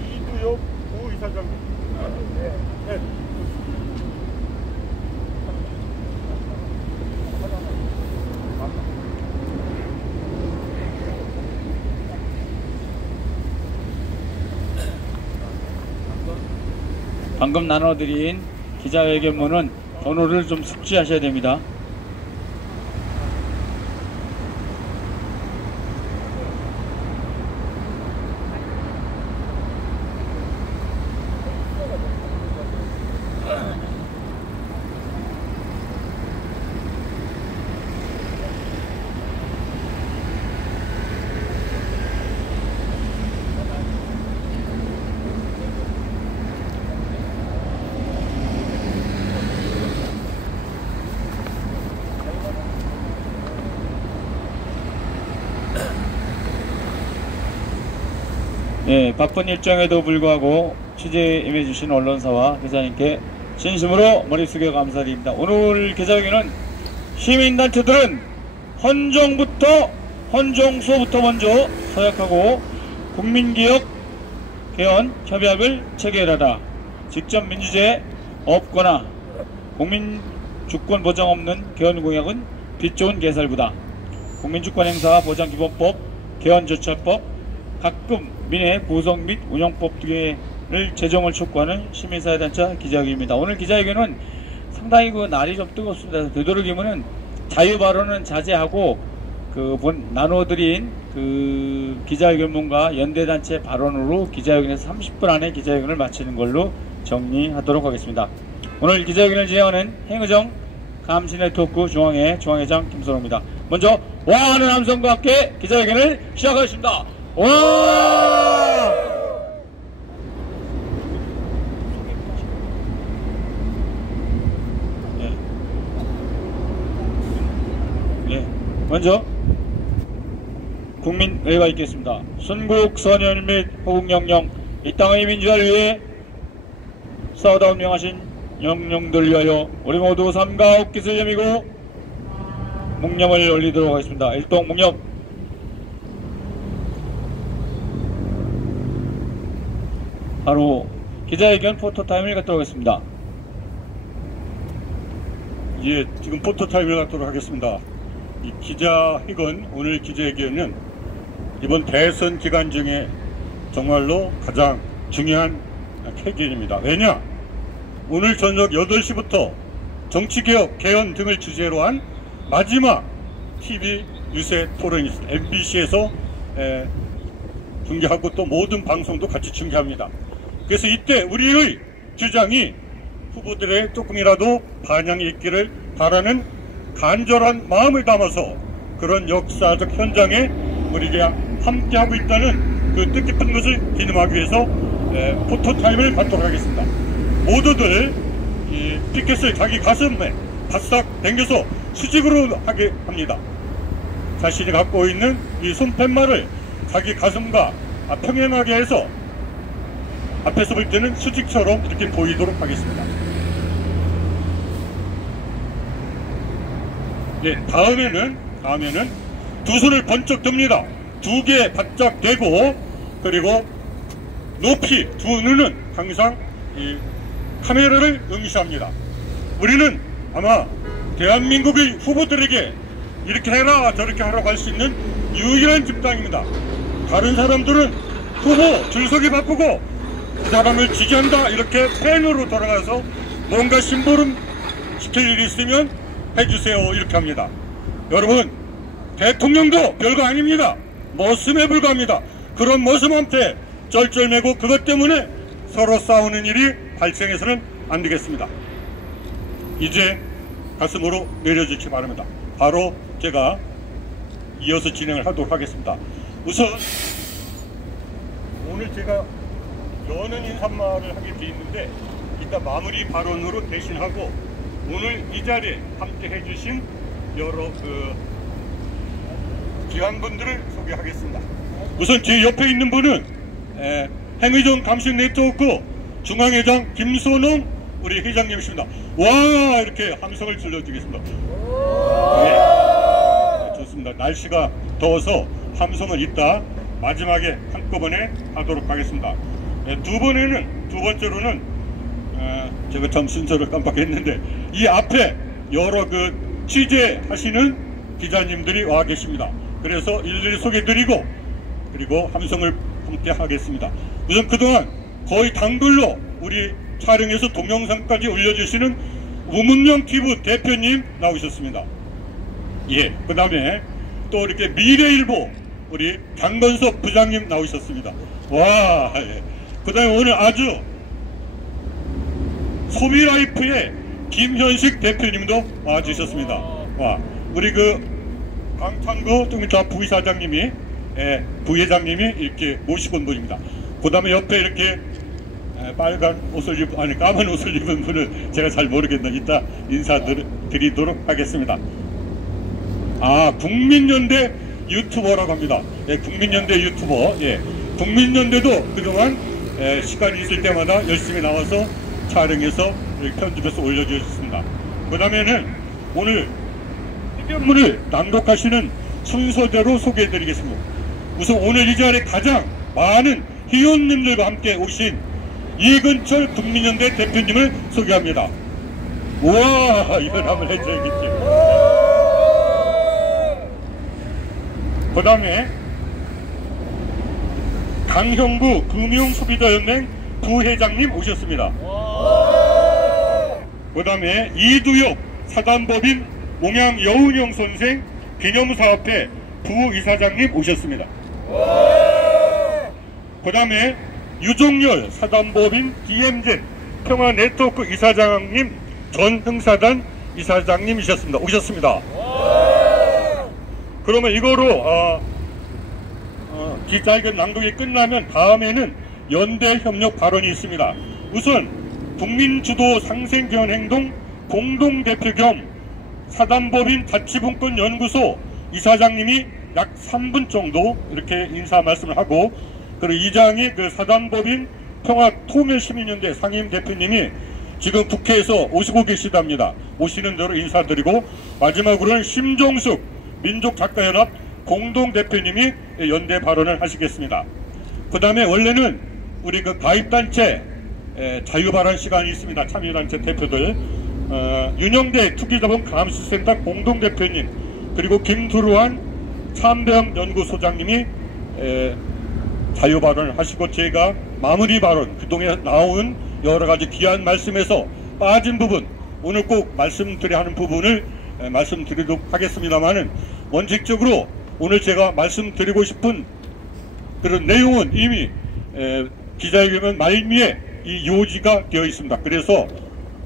이두엽 부이사장님. 네. 방금 나눠드린 기자회견문은 번호를 좀 숙지하셔야 됩니다. 네, 바쁜 일정에도 불구하고 취재에 임해주신 언론사와 기자님께 진심으로 머리 숙여 감사드립니다. 오늘 기자회견은 시민단체들은 헌정수부터 먼저 서약하고 국민기업 개헌 협약을 체결하라. 직접 민주제 없거나 국민주권 보장 없는 개헌 공약은 빛 좋은 개살구다. 국민주권행사 보장기본법, 개헌조처법, 각급 민의 구성 및 운영법 등을 제정을 촉구하는 시민사회단체 기자회견입니다. 오늘 기자회견은 상당히 날이 좀 뜨겁습니다. 되도록이면은 자유발언은 자제하고 나눠드린 기자회견문과 연대단체 발언으로 기자회견에서 30분 안에 기자회견을 마치는 걸로 정리하도록 하겠습니다. 오늘 기자회견을 진행하는 행의정 감시네트워크 중앙회장 김선호입니다. 먼저 와 하는 함성과 함께 기자회견을 시작하겠습니다. 와! 네. 먼저 국민의회가 있겠습니다. 순국 선열 및 호국영령 이 땅의 민주화를 위해 싸우다 운명하신 영령들 위하여 우리 모두 삼가 옥깃을 여미고 묵념을 올리도록 하겠습니다. 일동 묵념. 바로 기자회견 포토타임을 갖도록 하겠습니다. 예, 지금 포토타임을 갖도록 하겠습니다. 이 기자회견, 오늘 기자회견은 이번 대선 기간 중에 정말로 가장 중요한 회견입니다. 왜냐? 오늘 저녁 8시부터 정치개혁, 개헌 등을 주제로 한 마지막 TV 유세 토론이 있습니다. MBC에서 중계하고 또 모든 방송도 같이 중계합니다. 그래서 이때 우리의 주장이 후보들의 조금이라도 반영이 있기를 바라는 간절한 마음을 담아서 그런 역사적 현장에 우리가 함께하고 있다는 그 뜻깊은 것을 기념하기 위해서 포토타임을 갖도록 하겠습니다. 모두들 이 피켓을 자기 가슴에 바싹 당겨서 수직으로 하게 합니다. 자신이 갖고 있는 이 손팻말을 자기 가슴과 평행하게 해서 앞에서 볼 때는 수직처럼 이렇게 보이도록 하겠습니다. 네, 다음에는 두 손을 번쩍 듭니다. 두 개 바짝 대고, 그리고 높이 두 눈은 항상 이 카메라를 응시합니다. 우리는 아마 대한민국의 후보들에게 이렇게 해라 저렇게 하라고 할 수 있는 유일한 집단입니다. 다른 사람들은 후보 줄서기 바쁘고 그 사람을 지지한다 이렇게 팬으로 돌아가서 뭔가 심부름 시킬 일이 있으면 해주세요 이렇게 합니다. 여러분, 대통령도 별거 아닙니다. 머슴에 불과합니다. 그런 머슴한테 쩔쩔매고 그것 때문에 서로 싸우는 일이 발생해서는 안 되겠습니다. 이제 가슴으로 내려주시기 바랍니다. 바로 제가 이어서 진행을 하도록 하겠습니다. 우선 오늘 제가 여는 인사말을 하게 돼 있는데 이따 마무리 발언으로 대신하고 오늘 이 자리에 함께 해주신 여러 귀한 분들을 소개하겠습니다. 우선 제 옆에 있는 분은 행의정 감시 네트워크 중앙회장 김선웅 우리 회장님이십니다. 와, 이렇게 함성을 질러드리겠습니다. 네, 좋습니다. 날씨가 더워서 함성은 이따 마지막에 한꺼번에 하도록 하겠습니다. 두 번째로는 제가 참 순서를 깜빡했는데 이 앞에 여러 그 취재하시는 기자님들이 와 계십니다. 그래서 일일이 소개드리고 그리고 함성을 함께 하겠습니다. 우선 그동안 거의 단글로 우리 촬영해서 동영상까지 올려주시는 우문영 TV 대표님 나오셨습니다. 예, 그 다음에 또 이렇게 미래일보 우리 강건석 부장님 나오셨습니다. 와, 예. 그 다음에 오늘 아주 소비라이프의 김현식 대표님도 와주셨습니다. 와, 우리 그 광탄구 뚱미타 부이사장님이 부회장님이 이렇게 모시고 온 분입니다. 그 다음에 옆에 이렇게 빨간 옷을 까만 옷을 입은 분을 제가 잘 모르겠는데 이따 인사드리도록 하겠습니다. 아, 국민연대 유튜버라고 합니다. 예, 국민연대 유튜버. 예, 국민연대도 그동안 시간이 있을 때마다 열심히 나와서 촬영해서 편집해서 올려주셨습니다. 그 다음에는 오늘 해변문을 낭독하시는 순서대로 소개해드리겠습니다. 우선 오늘 이 자리에 가장 많은 회원님들과 함께 오신 이근철 국민연대 대표님을 소개합니다. 우와, 이건 한번 해줘야겠지. 그 다음에 강형구 금융소비자연맹 부회장님 오셨습니다. 그 다음에 이두엽 사단법인 몽양여운형 선생 기념사업회 부이사장님 오셨습니다. 그 다음에 유종열 사단법인 DMZ 평화네트워크 이사장님 전흥사단 이사장님이셨습니다. 오셨습니다. 그러면 이거로 기자회견 낭독이 끝나면 다음에는 연대협력 발언이 있습니다. 우선 국민주도 상생견행동 공동대표 겸 사단법인 자치분권연구소 이사장님이 약 3분 정도 이렇게 인사 말씀을 하고, 그리고 이장이 그 사단법인 평화통일시민연대 상임대표님이 지금 국회에서 오시고 계시답니다. 오시는 대로 인사드리고, 마지막으로는 심종숙 민족작가연합 공동대표님이 연대 발언을 하시겠습니다. 그 다음에 원래는 우리 그 가입단체 자유발언 시간이 있습니다. 참여단체 대표들, 윤영대 투기자본 감시센터 공동대표님, 그리고 김두루한 참배영 연구소장님이 자유발언을 하시고, 제가 마무리 발언, 그동안 나온 여러가지 귀한 말씀에서 빠진 부분, 오늘 꼭 말씀드려야 하는 부분을 말씀드리도록 하겠습니다만은, 원칙적으로 오늘 제가 말씀드리고 싶은 그런 내용은 이미 기자회견 말미에 이 요지가 되어 있습니다. 그래서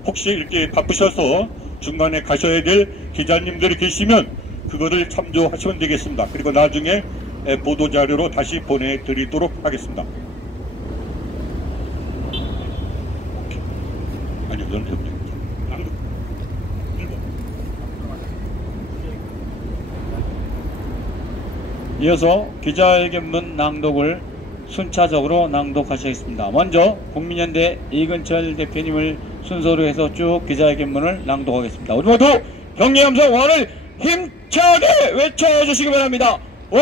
혹시 이렇게 바쁘셔서 중간에 가셔야 될 기자님들이 계시면 그거를 참조하시면 되겠습니다. 그리고 나중에 보도자료로 다시 보내드리도록 하겠습니다. 아니요, 넌 해보세요. 이어서 기자회견문 낭독을 순차적으로 낭독하시겠습니다. 먼저 국민연대 이근철 대표님을 순서로 해서 쭉 기자회견문을 낭독하겠습니다. 우리 모두 경례함성 원을 힘차게 외쳐주시기 바랍니다. 와!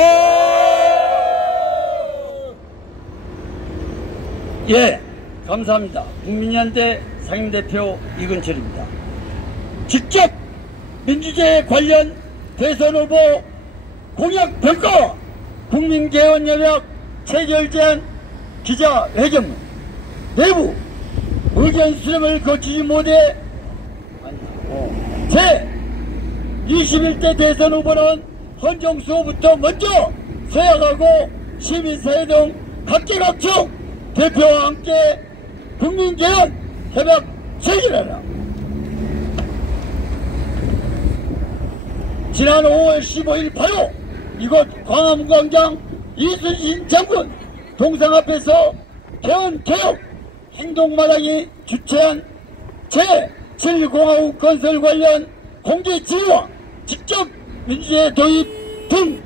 예, 감사합니다. 국민연대 상임대표 이근철입니다. 직접 민주제에 관련 대선 후보 공약 평가 국민개헌협약 체결제안 기자회견문 내부 의견 수렴을 거치지 못해 제 21대 대선 후보는 헌정수호부터 먼저 서약하고 시민사회 등 각계각층 대표와 함께 국민개헌 협약 체결하라. 지난 5월 15일 바로 이곳 광화문광장 이순신 장군 동상 앞에서 개헌개혁 행동마당이 주최한 제7공화국 건설 관련 공개 지휘와 직접 민주제 도입 등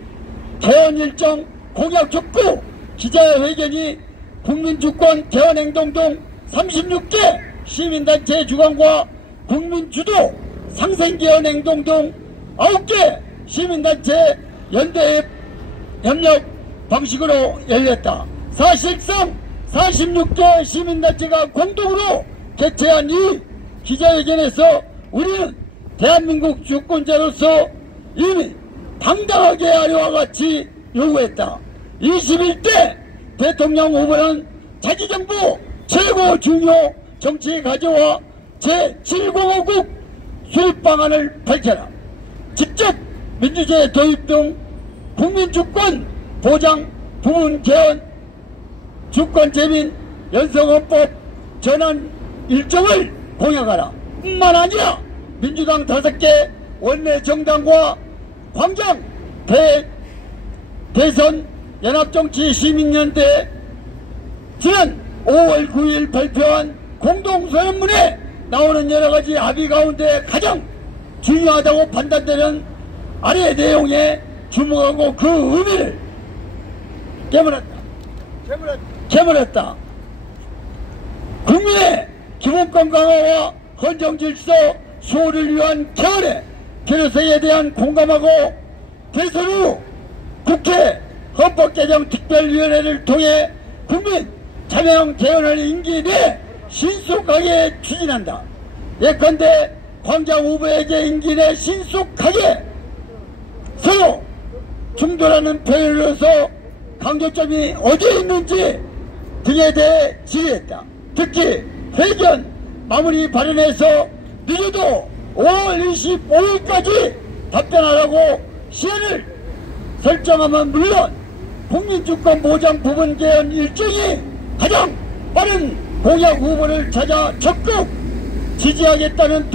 개헌 일정 공약 촉구 기자회견이 국민주권 개헌행동 등 36개 시민단체 주관과 국민주도 상생개헌행동 등 9개 시민단체 연대 협력 방식으로 열렸다. 사실상 46개 시민단체가 공동으로 개최한 이 기자회견에서 우리는 대한민국 주권자로서 이미 당당하게 하려와 같이 요구했다. 21대 대통령 후보는 자기 정부 최고 중요 정치 가져와 제7공화국 수립 방안을 밝혀라. 직접 민주주의 도입 등 국민주권 보장 부문 개헌 주권 재민 연성헌법 전환 일정을 공약하라. 뿐만 아니라 민주당 5개 원내 정당과 광장 대선 연합정치 시민연대 지난 5월 9일 발표한 공동선언문에 나오는 여러가지 합의 가운데 가장 중요하다고 판단되는 아래 내용에 주목하고 그 의미를 깨물었다. 국민의 기본권 강화와 헌정질서 수호를 위한 개헌의 필요성에 대한 공감하고 대선 후 국회 헌법개정특별위원회를 통해 국민 참여형 개헌을 임기 내 신속하게 추진한다. 예컨대 광장 후보에게 임기 내 신속하게 서로 충돌하는 표현으로서 강조점이 어디에 있는지 등에 대해 질의했다. 특히 회견 마무리 발언에서 늦어도 5월 25일까지 답변하라고 시한을 설정하면 물론 국민주권 보장 부분 개헌 일정이 가장 빠른 공약 후보를 찾아 적극 지지하겠다는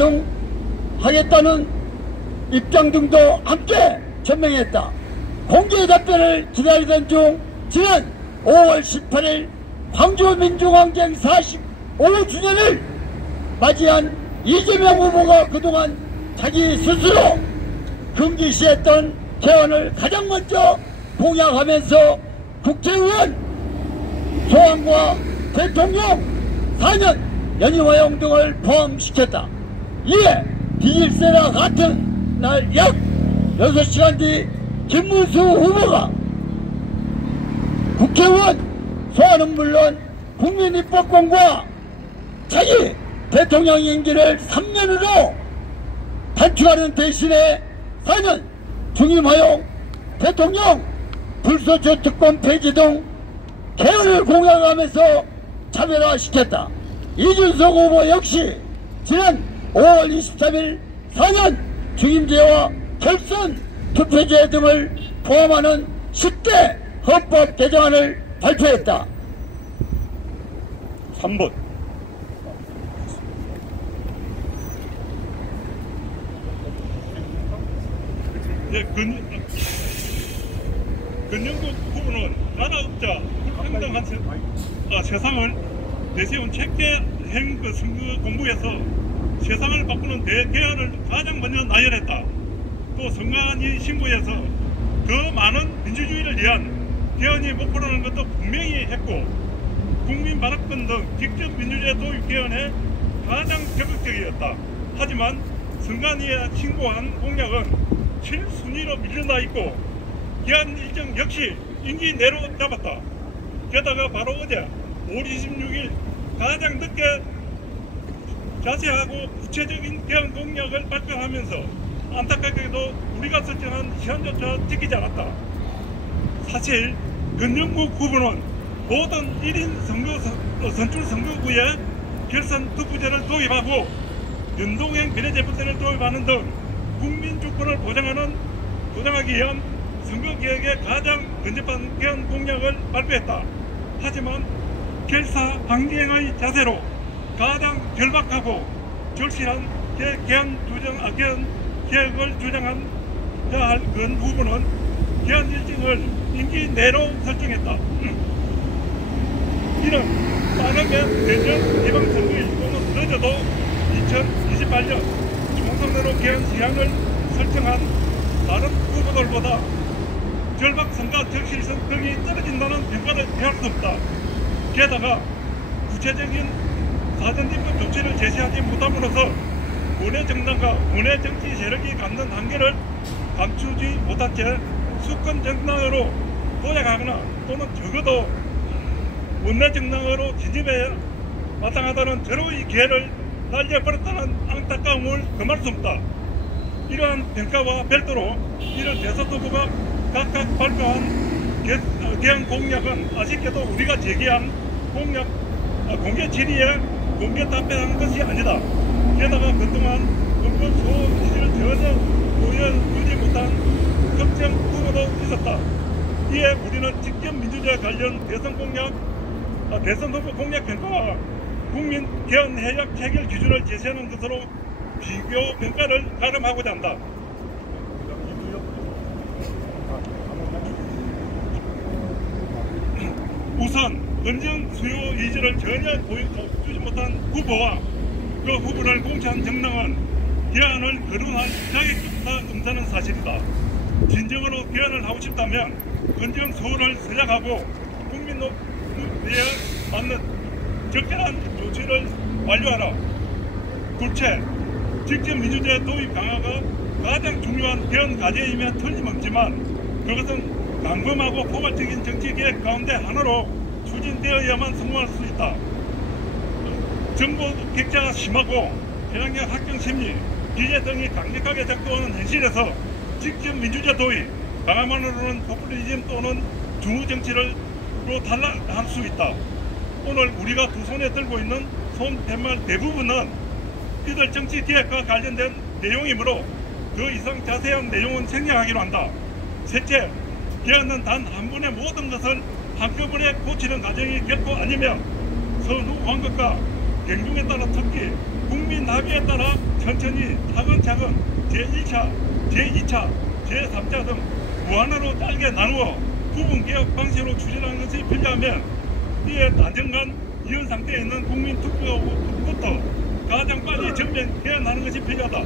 입장 등도 함께 전명했다. 공개 답변을 기다리던 중 지난 5월 18일 광주민중항쟁 45주년을 맞이한 이재명 후보가 그동안 자기 스스로 금기시했던 개헌을 가장 먼저 공약하면서 국회의원 소환과 대통령 4년 연임 허용 등을 포함시켰다. 이에 디질세라 같은 날 약 6시간 뒤 김문수 후보가 국회의원 소환은 물론 국민입법권과 자기 대통령 임기를 3년으로 단축하는 대신에 4년 중임 허용, 대통령 불소추 특권 폐지 등 개헌을 공약하면서 차별화시켰다. 이준석 후보 역시 지난 5월 23일 4년 중임제와 결선 투표제 등을 포함하는 10대 헌법 개정안을 발표했다. 3번 근영국 후보는 나라업자 불평등한 세상을 내세운 체계행 선거 공부에서 세상을 바꾸는 대개헌을 가장 먼저 나열했다. 또 선관위 신고에서 더 많은 민주주의를 위한 개헌이 목표라는 것도 분명히 했고 국민 발언권 등 직접 민주주의 도입 개헌에 가장 적극적이었다. 하지만 선관위에 신고한 공약은 7순위로 밀려나 있고 개헌 일정 역시 임기 내로 잡았다. 게다가 바로 어제 5월 26일 가장 늦게 자세하고 구체적인 개헌 공약을 발표하면서 안타깝게도 우리가 설정한 시한조차 지키지 않았다. 사실 근영국 후보는 모든 1인 선출 선거구에 결선 투표제를 도입하고 연동형 비례대표제를 도입하는 등 국민주권을 보장하기 위한 선거개혁의 가장 근접한 개헌 공약을 발표했다. 하지만 결사방지행의 자세로 가장 절박하고 절실한 개헌 개혁을 주장한 근 후보는 개헌 일정을 임기 내로 설정했다. 이는 빠르면 내년 지방선거 일정은 늦어도 2028년 총선으로 개헌 시한을 설정한 다른 후보들보다 절박성과 적실성 등이 떨어진다는 평가를 피할 수 없다. 게다가 구체적인 사전임금 조치를 제시하지 못함으로써 원외 정당과 원외 정치 세력이 갖는 한계를 감추지 못한 채 수권 정당으로 도약하거나 또는 적어도 원내 정당으로 진입해야 마땅하다는 절호의 기회를 날려버렸다는 안타까움을 금할 수 없다. 이러한 평가와 별도로 이런 대선 후보가 각각 발표한 개헌 공약은 아쉽게도 우리가 제기한 공약 공개 질의에 공개 답변한 것이 아니다. 게다가 그동안 헌법 소지를 전혀 보여주지 못한 검증 후보도 있었다. 이에 우리는 직접 민주주의와 관련 대선 후보 공약 평가와 국민 개헌 해약 체결 기준을 제시하는 것으로 비교 평가를 가름하고자 한다. 우선 검증 수요 의지를 전혀 보여주지 못한 후보와 그 후보를 공천한 정당은 개헌을 거론할 자격이 없다는 사실이다. 진정으로 개헌을 하고 싶다면 검증 수요를 서약하고 국민노에 맞는 적절한 조치를 완료하라. 둘째, 직접 민주주의 도입 강화가 가장 중요한 개헌 과제이며 틀림없지만 그것은 광범하고 포괄적인 정치 계획 가운데 하나로 추진되어야만 성공할 수 있다. 정보 격차가 심하고 편향적 학경 심리, 기재 등이 강력하게 작동하는 현실에서 직접 민주주의 도입 강화만으로는 포퓰리즘 또는 중우 정치로 탈락할 수 있다. 오늘 우리가 두 손에 들고 있는 손 팻말 대부분은 이들 정치 기획과 관련된 내용이므로 그 이상 자세한 내용은 생략하기로 한다. 셋째, 개헌은 단 한 번에 모든 것을 한꺼번에 고치는 과정이 결코 아니며 선후 환급과 경중에 따라 특히 국민 합의에 따라 천천히 차근차근 제1차, 제2차, 제3차 등 무한으로 짧게 나누어 부분 개혁 방식으로 추진하는 것이 필요하면 이에 단정간 이혼 상태에 있는 국민 투표부터 가장 빨리 전면 개헌하는 것이 필요하다.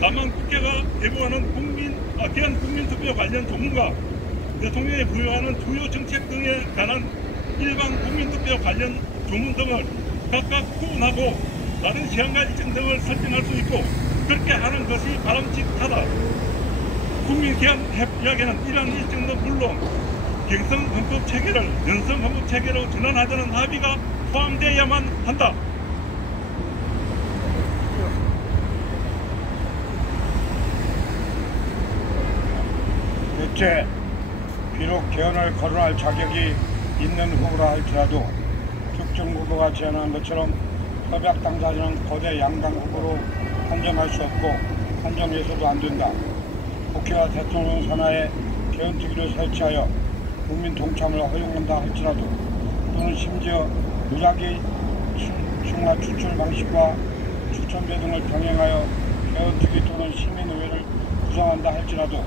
다만 국회가 대부분은 개헌 국민투표 관련 조문과 대통령이 부여하는 주요 정책 등에 관한 일반 국민투표 관련 조문 등을 각각 구분하고 다른 시한과 일정 등을 설정할 수 있고 그렇게 하는 것이 바람직하다. 국민개헌 이야기는 이러한 일정은 물론 경성 헌법 체계를 연성 헌법 체계로 전환하자는 합의가 포함되어야만 한다. 넷째, 비록 개헌을 거론할 자격이 있는 후보라 할지라도 특정 후보가 제안한 것처럼 협약 당사자는 거대 양당 후보로 한정할 수 없고 한정해서도 안 된다. 국회와 대통령 산하에 개헌특위를 설치하여 국민 동참을 허용한다 할지라도 또는 심지어 무작위 충화 추출 방식과 추천제 등을 병행하여 개헌특위 또는 시민의회를 구성한다 할지라도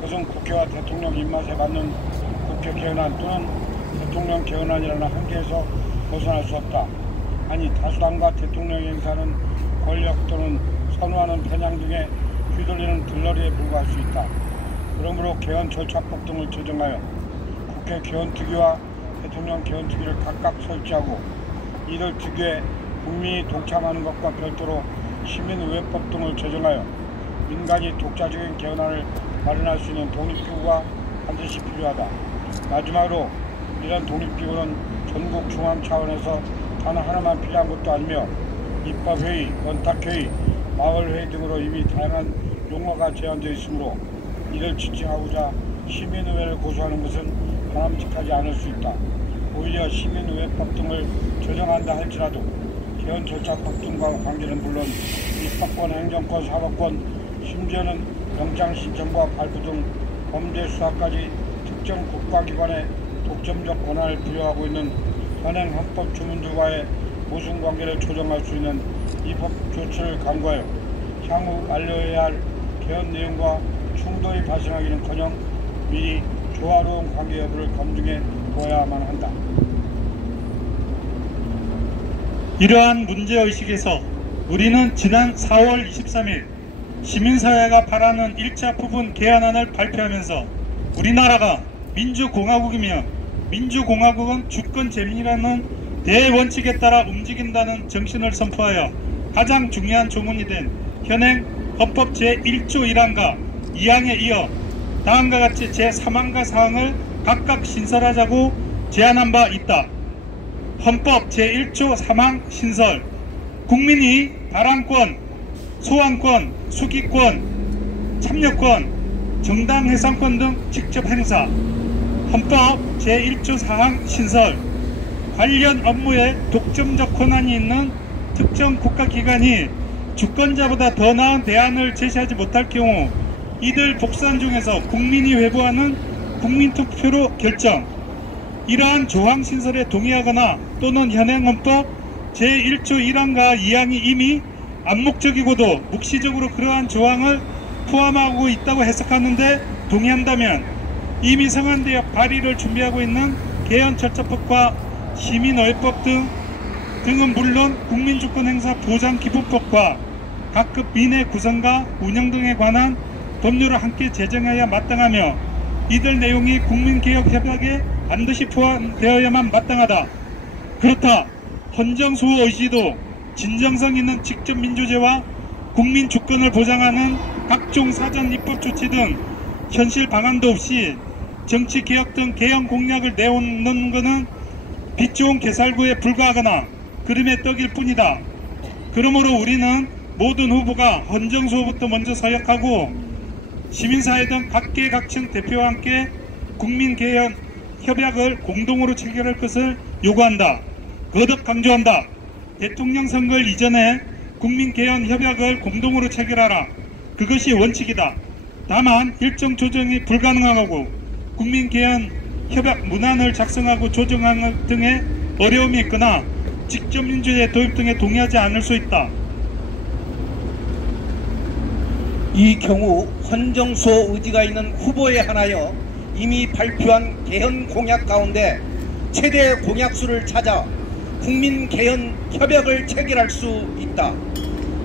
그것은 국회와 대통령 입맛에 맞는 국회 개헌안 또는 대통령 개헌안이라는 한계에서 벗어날 수 없다. 아니 다수당과 대통령이 행사하는 권력 또는 선호하는 편향 등에 휘둘리는 들러리에 불과할 수 있다. 그러므로 개헌 절차법 등을 제정하여 국회 개헌특위와 대통령 개헌특위를 각각 설치하고 이들 특위에 국민이 동참하는 것과 별도로 시민의회법 등을 제정하여 민간이 독자적인 개헌안을 마련할 수 있는 독립기구가 반드시 필요하다. 마지막으로 이런 독립기구는 전국 중앙 차원에서 단 하나만 필요한 것도 아니며 입법회의, 원탁회의, 마을회의 등으로 이미 다양한 용어가 제한되어 있으므로 이를 지칭하고자 시민의회를 고수하는 것은 바람직하지 않을 수 있다. 오히려 시민의회법 등을 제정한다 할지라도 개헌 절차법 등과 관계는 물론 입법권, 행정권, 사법권, 심지어는 영장신청과 발부 등 범죄 수사까지 특정 국가기관에 독점적 권한을 부여하고 있는 현행 헌법 주문들과의 모순관계를 조정할 수 있는 입법 조치를 강구하여 향후 완료해야 할 개헌 내용과 충돌이 발생하기는커녕 미리 조화로운 관계 여부를 검증해 보아야만 한다. 이러한 문제의식에서 우리는 지난 4월 23일 시민사회가 바라는 1차 부분 개헌안을 발표하면서 우리나라가 민주공화국이며 민주공화국은 주권 재민이라는 대원칙에 따라 움직인다는 정신을 선포하여 가장 중요한 조문이 된 현행 헌법 제1조 1항과 2항에 이어 다음과 같이 제3항과 4항을 각각 신설하자고 제안한 바 있다. 헌법 제1조 3항 신설. 국민이 발언권, 소환권, 수기권, 참여권, 정당 해산권 등 직접 행사. 헌법 제1조 4항 신설. 관련 업무에 독점적 권한이 있는 특정 국가기관이 주권자보다 더 나은 대안을 제시하지 못할 경우 이들 복사한 중에서 국민이 회부하는 국민투표로 결정. 이러한 조항 신설에 동의하거나 또는 현행 헌법 제1조 1항과 2항이 이미 암묵적이고도 묵시적으로 그러한 조항을 포함하고 있다고 해석하는데 동의한다면 이미 성안대역 발의를 준비하고 있는 개헌철저법과 시민의회법 등은 물론 국민주권행사 보장기본법과 각급 민의 구성과 운영 등에 관한 법률을 함께 제정해야 마땅하며 이들 내용이 국민개혁협약에 반드시 포함되어야만 마땅하다. 그렇다. 헌정수호 의지도 진정성 있는 직접민주제와 국민주권을 보장하는 각종 사전 입법 조치 등 현실 방안도 없이 정치개혁 등 개헌 공약을 내놓는 것은 빛 좋은 개살구에 불과하거나 그림의 떡일 뿐이다. 그러므로 우리는 모든 후보가 헌정수호부터 먼저 서약하고 시민사회 등 각계각층 대표와 함께 국민개헌 협약을 공동으로 체결할 것을 요구한다. 거듭 강조한다. 대통령 선거일 이전에 국민개헌 협약을 공동으로 체결하라. 그것이 원칙이다. 다만 일정 조정이 불가능하고 국민개헌 협약 문안을 작성하고 조정하는 등의 어려움이 있거나 직접민주제 도입 등에 동의하지 않을 수 있다. 이 경우 헌정수호 의지가 있는 후보에 한하여 이미 발표한 개헌 공약 가운데 최대 공약수를 찾아 국민개헌 협약을 체결할 수 있다.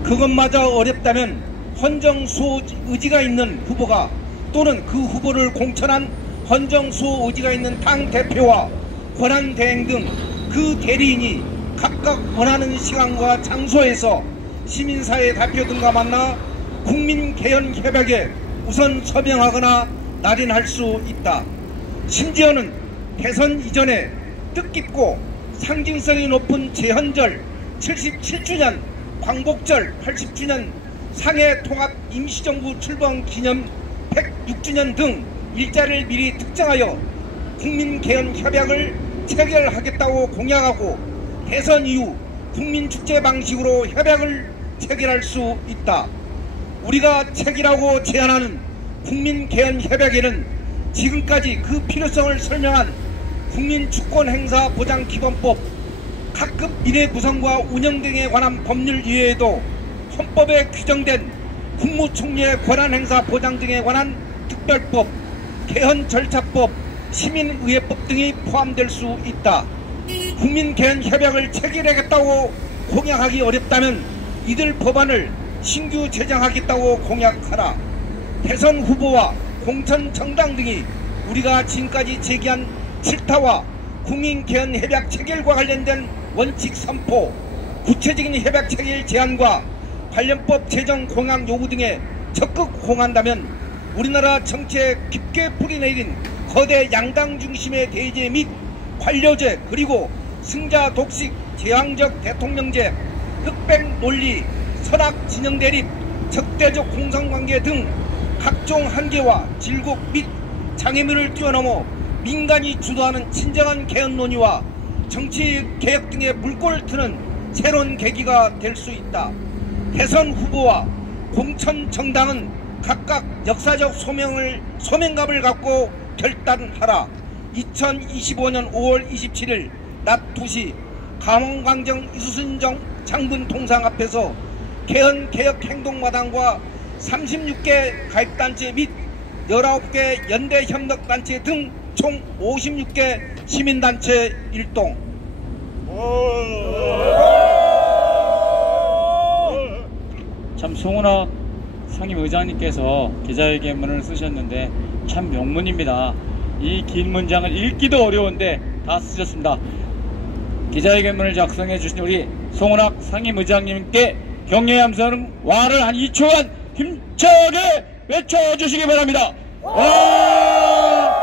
그것마저 어렵다면 헌정수호 의지가 있는 후보가 또는 그 후보를 공천한 헌정수호 의지가 있는 당 대표와 권한대행 등 그 대리인이 각각 원하는 시간과 장소에서 시민사회 대표 등과 만나 국민개헌협약에 우선 서명하거나 날인할 수 있다. 심지어는 대선 이전에 뜻깊고 상징성이 높은 제헌절 77주년, 광복절 80주년, 상해통합 임시정부 출범 기념 106주년 등 일자를 미리 특정하여 국민개헌협약을 체결하겠다고 공약하고 대선 이후 국민축제 방식으로 협약을 체결할 수 있다. 우리가 체결하고 제안하는 국민개헌협약에는 지금까지 그 필요성을 설명한 국민주권행사보장기본법, 각급 민의 구성과 운영 등에 관한 법률 이외에도 헌법에 규정된 국무총리의 권한행사 보장 등에 관한 특별법, 개헌절차법, 시민의회법 등이 포함될 수 있다. 국민개헌협약을 체결하겠다고 공약하기 어렵다면 이들 법안을 신규 제정하겠다고 공약하라. 대선 후보와 공천 정당 등이 우리가 지금까지 제기한 질타와 국민개헌협약 체결과 관련된 원칙 선포, 구체적인 협약 체결 제안과 관련법 제정 공약 요구 등에 적극 호응한다면 우리나라 정치에 깊게 뿌리내린 거대 양당 중심의 대제 및 관료제 그리고 승자 독식 제왕적 대통령제, 흑백 논리, 선악 진영 대립, 적대적 공상관계 등 각종 한계와 질곡 및 장애물을 뛰어넘어 민간이 주도하는 진정한 개헌 논의와 정치 개혁 등의 물꼬를 트는 새로운 계기가 될 수 있다. 대선 후보와 공천 정당은 각각 역사적 소명감을 갖고 결단하라. 2025년 5월 27일 낮 2시 강원광정 이수순정 장군 동상 앞에서 개헌개혁행동마당과 36개 가입단체 및 19개 연대협력단체 등 총 56개 시민단체 일동. 참 송은학 상임의장님께서 기자회견문을 쓰셨는데 참 명문입니다. 이 긴 문장을 읽기도 어려운데 다 쓰셨습니다. 기자회견문을 작성해 주신 우리 송은학 상임의장님께 격려의 함성 와를 한 2초간 힘차게 외쳐주시기 바랍니다. 와!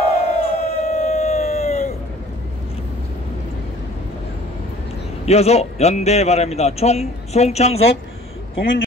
이어서 연대 바랍니다. 송창석 국민주